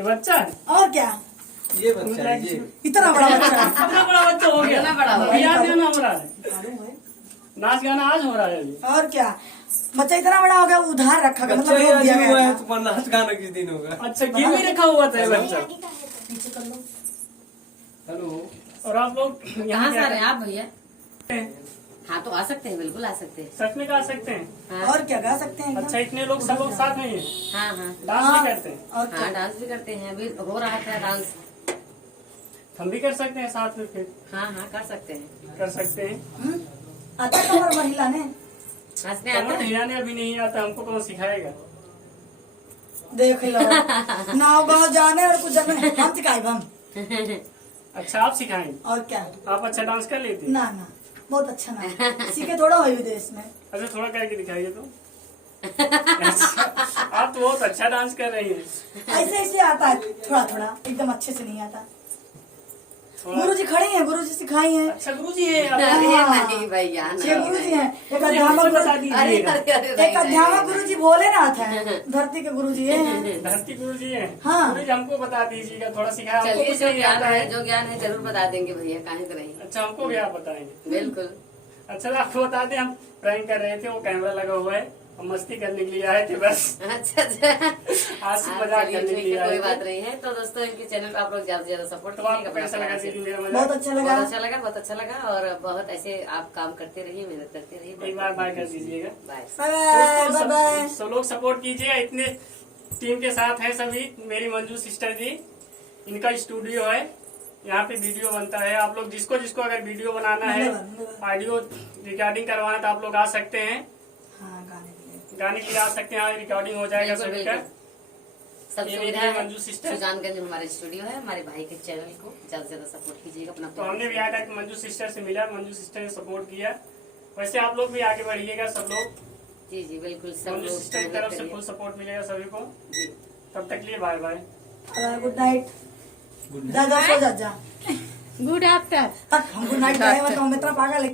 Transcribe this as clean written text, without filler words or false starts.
ये बच्चा है? और क्या, ये बच्चा है, ये इतना बड़ा बच्चा है। अपना बड़ा बच्चा हो गया। कितना बड़ा हुआ? अभी आज गाना हो रहा है, मालूम है। नाच गाना आज हो रहा है अभी। और क्या, बच्चा इतना बड़ा हो गया, उधार रखा गया, बच्चा मतलब ही रोक आज दिया हुआ है गया। तो नाच गाना किस दिन होगा। अच्छा गेम ही रखा हुआ था ये बच्चा। पीछे कर लो। हेलो, और आप लोग कहाँ यहाँ से आ रहे हैं आप भैया? हैं? हाँ तो आ सकते हैं, बिल्कुल आ सकते हैं। सच में गा सकते हैं? हाँ और क्या, गा सकते हैं अच्छा इतने लोग सब लोग साथ में ही हैं, हाँ हाँ डांस हाँ। भी करते हैं? और हाँ, क्या, डांस भी करते हैं, अभी हो रहा था डांस। हम भी कर सकते हैं साथ में फिर? हाँ हाँ कर सकते हैं। कर सकते हैं। आता कमर महिला ने हंसने आता कमर है। हिलाने अभी नहीं आता, हमको कौन सिखाएगा? देख लो, नाव गाँव जाने और कुछ जाने हम सिखाए हम। अच्छा आप सिखाएंगे? और क्या, आप अच्छा डांस कर लेते हैं? ना बहुत अच्छा ना सीखे थोड़ा हो विदेश में। अच्छा थोड़ा करके दिखाइए तो। अच्छा, आप तो बहुत अच्छा डांस कर रही हैं। ऐसे ऐसे आता है, थोड़ा थोड़ा, एकदम अच्छे से नहीं आता। थोड़ा गुरुजी खड़े हैं, गुरुजी सिखाई हैं। अच्छा गुरुजी है आप? अरे हाँ। नहीं भैया छह नहीं। गुरुजी हैं, एक मुझे अध्यापक बता गुरु- अरे दीजिएगा। अरे अरे एक नहीं, अध्यापक नहीं, गुरुजी भोलेनाथ हैं, धरती के गुरुजी हैं। धरती गुरुजी है? हाँ। गुरुजी हमको बता दीजिएगा, थोड़ा सिखाया, हमको चलिए कुछ जो नहीं ज्ञान आता है, है। जो ज्ञान है जरूर बता देंगे भैया, काहे तो नहीं। अच्छा हमको भी आप बताएंगे? बिल्कुल। अच्छा तो आपको बता दें, हम प्रैंक कर रहे थे, वो कैमरा लगा हुआ है, हम मस्ती करने के लिए आए थे बस। अच्छा अच्छा आज से हाँ, मजाक चलिए करने के ठीक लिए है, कोई आए बात थे। नहीं है। तो दोस्तों इनके चैनल को आप लोग ज्यादा से ज्यादा सपोर्ट तो आपको कैसा लगा दीदी मेरा मजाक? बहुत अच्छा लगा। बहुत अच्छा लगा, बहुत अच्छा लगा। और बहुत ऐसे आप काम करते रहिए, मेहनत करते रहिए। एक बार बाय कर दीजिएगा। बाय। Bye bye bye. सब लोग सपोर्ट कीजिएगा, इतने टीम के साथ है सभी। मेरी मंजू सिस्टर जी, इनका स्टूडियो है, यहाँ पे वीडियो बनता है। आप लोग जिसको जिसको अगर वीडियो बनाना है, धन्यवाद। ऑडियो रिकॉर्डिंग करवाना, तो आप लोग आ सकते हैं, हाँ, गाने के लिए। गाने के लिए आ सकते हैं, रिकॉर्डिंग हो जाएगा बिल्कुल, सभी का। बिल्कुल। सब ये सुविधा देखिए है। मंजू सिस्टर। सुजानगंज में हमारे स्टूडियो है। हमारे भाई के चैनल को ज्यादा से ज्यादा सपोर्ट कीजिएगा अपना। तो हमने भी आकर के मंजू सिस्टर से मिला, मंजू सिस्टर ने सपोर्ट किया। वैसे आप लोग भी आगे बढ़िएगा, सब लोग जी जी बिल्कुल, सब मंजू लोग सिस्टर की मेहनत तरफ से करिए। फुल सपोर्ट मिलेगा सभी को। जी। तब तक के लिए बाय बाय। Good night. जा जा सो जा जा। Good after. हम गुड नाइट करें, मतलब हम इतना पागल है।